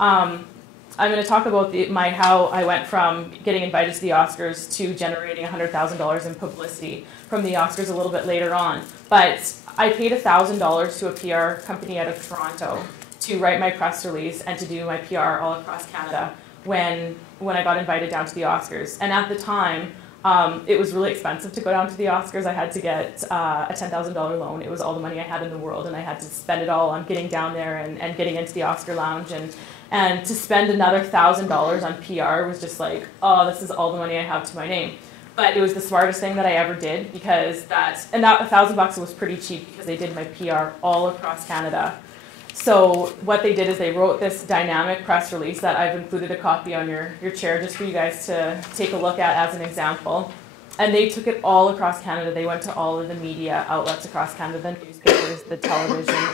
I'm going to talk about how I went from getting invited to the Oscars to generating $100,000 in publicity from the Oscars a little bit later on. But I paid $1,000 to a PR company out of Toronto to write my press release and to do my PR all across Canada when I got invited down to the Oscars. And at the time, it was really expensive to go down to the Oscars. I had to get a $10,000 loan. It was all the money I had in the world, and I had to spend it all on getting down there and getting into the Oscar lounge. And to spend another $1,000 on PR was just like, oh, this is all the money I have to my name. But it was the smartest thing that I ever did, because that $1,000 was pretty cheap because they did my PR all across Canada. So what they did is they wrote this dynamic press release that I've included a copy on your chair just for you guys to take a look at as an example. And they took it all across Canada. They went to all of the media outlets across Canada, the newspapers, the television,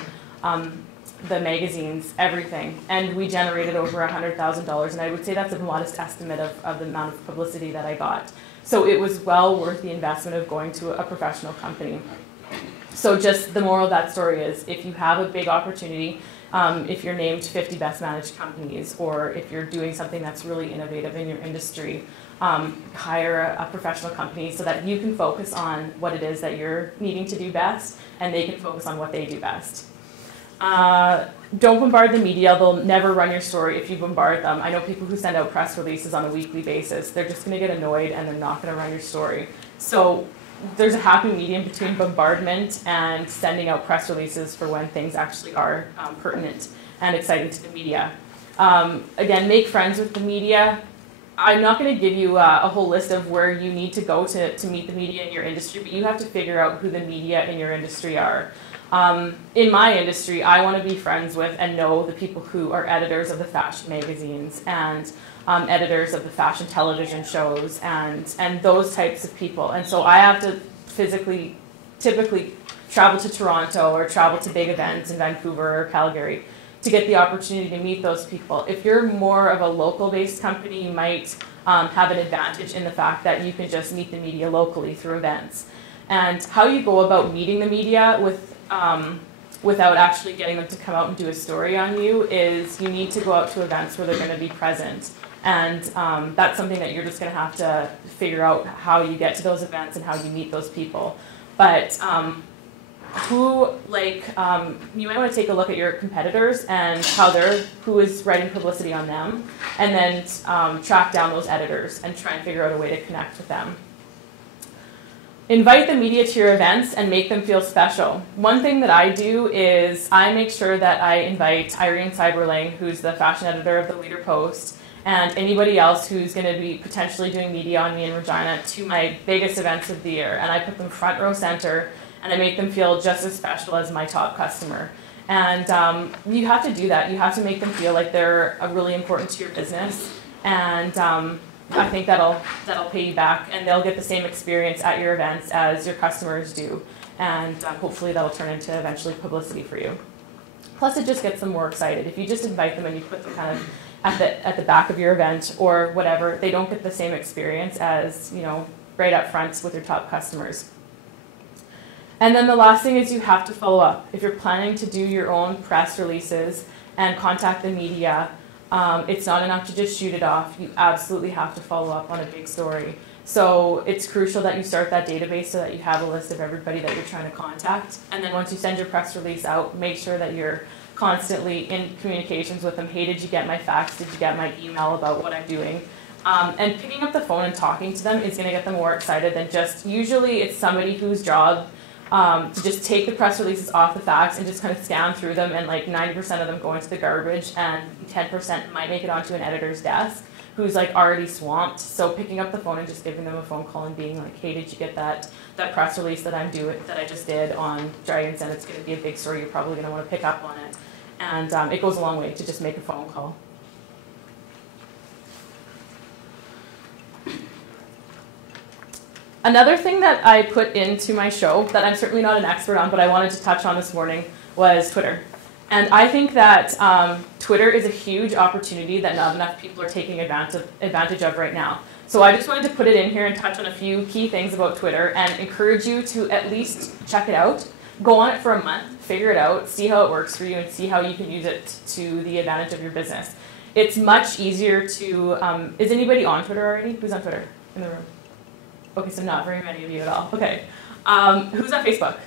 the magazines, everything. And we generated over $100,000. And I would say that's a modest estimate of the amount of publicity that I got. So it was well worth the investment of going to a professional company. So just the moral of that story is, if you have a big opportunity, if you're named 50 best managed companies, or if you're doing something that's really innovative in your industry, hire a professional company so that you can focus on what it is that you're needing to do best, and they can focus on what they do best. Don't bombard the media. They'll never run your story if you bombard them. I know people who send out press releases on a weekly basis. They're just going to get annoyed, and they're not going to run your story. So there's a happy medium between bombardment and sending out press releases for when things actually are pertinent and exciting to the media. Again, make friends with the media. I'm not going to give you a whole list of where you need to go to meet the media in your industry, but you have to figure out who the media in your industry are. In my industry, I want to be friends with and know the people who are editors of the fashion magazines and editors of the fashion television shows and those types of people. And so I have to typically travel to Toronto or travel to big events in Vancouver or Calgary to get the opportunity to meet those people. If you're more of a local-based company, you might have an advantage in the fact that you can just meet the media locally through events. And how you go about meeting the media without actually getting them to come out and do a story on you is you need to go out to events where they're going to be present. And that's something that you're just going to have to figure out how you get to those events and how you meet those people. But you might want to take a look at your competitors and who is writing publicity on them, and then track down those editors and try and figure out a way to connect with them. Invite the media to your events and make them feel special. One thing that I do is I make sure that I invite Irene Seiberling, who's the fashion editor of the Leader Post, and anybody else who's going to be potentially doing media on me in Regina to my biggest events of the year. And I put them front row center, and I make them feel just as special as my top customer. And you have to do that. You have to make them feel like they're really important to your business. And I think that'll pay you back, and they'll get the same experience at your events as your customers do. And hopefully that'll turn into eventually publicity for you. Plus, it just gets them more excited. If you just invite them and you put them kind of at the back of your event or whatever, they don't get the same experience as, right up front with your top customers. And then the last thing is you have to follow up. If you're planning to do your own press releases and contact the media, it's not enough to just shoot it off. You absolutely have to follow up on a big story. So it's crucial that you start that database so that you have a list of everybody that you're trying to contact. And then once you send your press release out, make sure that you're constantly in communications with them. Hey, did you get my fax? Did you get my email about what I'm doing? And picking up the phone and talking to them is going to get them more excited than usually it's somebody whose job to just take the press releases off the fax and just kind of scan through them, and like 90% of them go into the garbage and 10% might make it onto an editor's desk who's like already swamped. So picking up the phone and just giving them a phone call and being like, hey, did you get that press release that I just did on Dragons, and it's going to be a big story, you're probably going to want to pick up on it. And it goes a long way to just make a phone call. Another thing that I put into my show that I'm certainly not an expert on, but I wanted to touch on this morning, was Twitter. And I think that Twitter is a huge opportunity that not enough people are taking advantage of right now. So I just wanted to put it in here and touch on a few key things about Twitter and encourage you to at least check it out. Go on it for a month, figure it out, see how it works for you, and see how you can use it to the advantage of your business. It's much easier to, is anybody on Twitter already? Who's on Twitter in the room? Okay, so not very many of you at all. Okay. Who's on Facebook?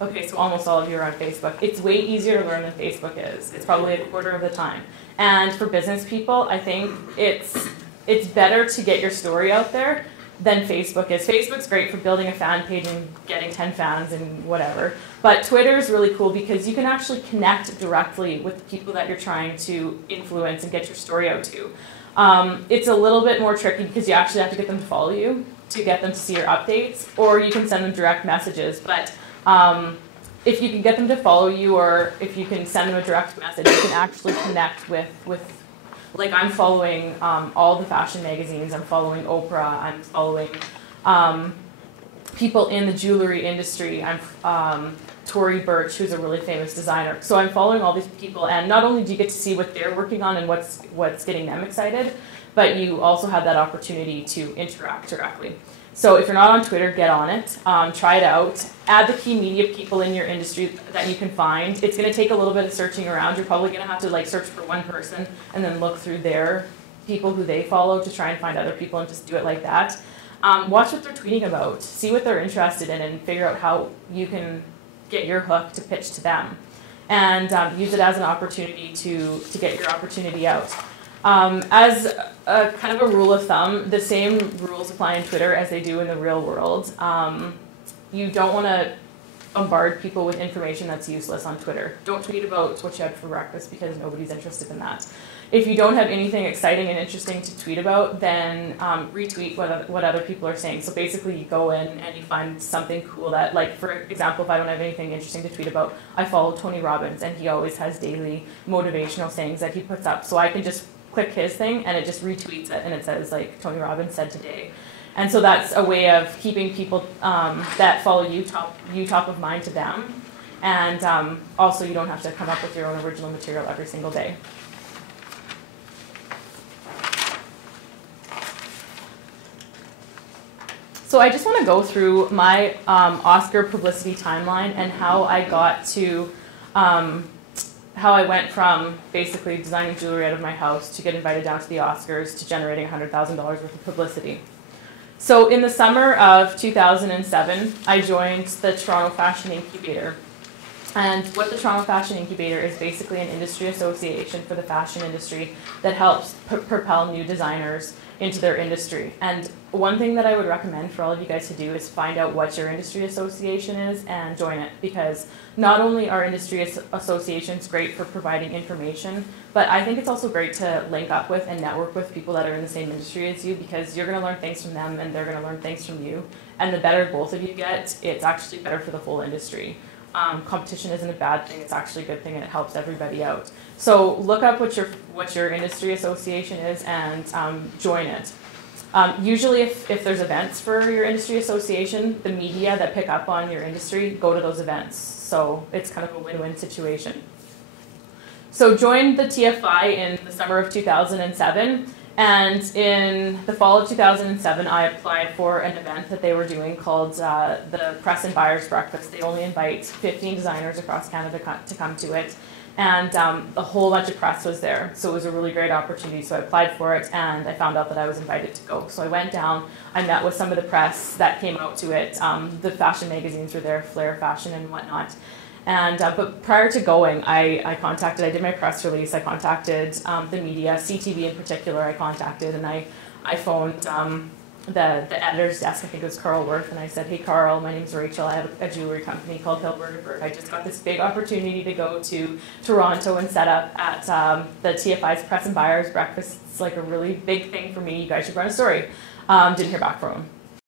Okay, so almost all of you are on Facebook. It's way easier to learn than Facebook is. It's probably a quarter of the time. And for business people, I think it's better to get your story out there than Facebook is. Facebook's great for building a fan page and getting 10 fans and whatever. But Twitter is really cool because you can actually connect directly with the people that you're trying to influence and get your story out to. It's a little bit more tricky because you actually have to get them to follow you to get them to see your updates, or you can send them direct messages. But if you can get them to follow you, or if you can send them a direct message, you can actually connect with like I'm following all the fashion magazines, I'm following Oprah, I'm following people in the jewelry industry, I'm Tory Burch, who's a really famous designer. So I'm following all these people, and not only do you get to see what they're working on and what's getting them excited, but you also have that opportunity to interact directly. So if you're not on Twitter, get on it, try it out, add the key media people in your industry that you can find. It's going to take a little bit of searching around. You're probably going to have to like search for one person and then look through their people who they follow to try and find other people and just do it like that. Watch what they're tweeting about, see what they're interested in, and figure out how you can get your hook to pitch to them. And use it as an opportunity to get your opportunity out. As a kind of a rule of thumb, the same rules apply on Twitter as they do in the real world. You don't want to bombard people with information that's useless on Twitter. Don't tweet about what you had for breakfast because nobody's interested in that. If you don't have anything exciting and interesting to tweet about, then retweet what other people are saying. So basically you go in and you find something cool that, like for example, if I don't have anything interesting to tweet about, I follow Tony Robbins, and he always has daily motivational sayings that he puts up. So I can just click his thing and it just retweets it, and it says like Tony Robbins said today. And so that's a way of keeping people that follow you top of mind to them. And also you don't have to come up with your own original material every single day. So I just want to go through my Oscar publicity timeline and how I got to how I went from basically designing jewelry out of my house to get invited down to the Oscars to generating $100,000 worth of publicity. So in the summer of 2007, I joined the Toronto Fashion Incubator. And what the Toronto Fashion Incubator is basically an industry association for the fashion industry that helps propel new designers into their industry. And one thing that I would recommend for all of you guys to do is find out what your industry association is and join it, because not only are industry associations great for providing information, but I think it's also great to link up with and network with people that are in the same industry as you, because you're going to learn things from them and they're going to learn things from you. And the better both of you get, it's actually better for the whole industry. Competition isn't a bad thing, it's actually a good thing, and it helps everybody out. So look up what your industry association is and join it. Usually if there's events for your industry association, the media that pick up on your industry go to those events. So it's kind of a win-win situation. So joined the TFI in the summer of 2007. And in the fall of 2007, I applied for an event that they were doing called the Press and Buyers Breakfast. They only invite 15 designers across Canada to come to it. And a whole bunch of press was there. So it was a really great opportunity. So I applied for it, and I found out that I was invited to go. So I went down, I met with some of the press that came out to it. The fashion magazines were there, Flair Fashion and whatnot. And but prior to going, I did my press release, I contacted the media, CTV in particular, I contacted, and I phoned the editor's desk, I think it was Carl Worth, and I said, hey Carl, my name's Rachel, I have a jewelry company called Hilberg. I just got this big opportunity to go to Toronto and set up at the TFI's Press and Buyers Breakfast. It's like a really big thing for me, you guys should run a story. Didn't hear back from him.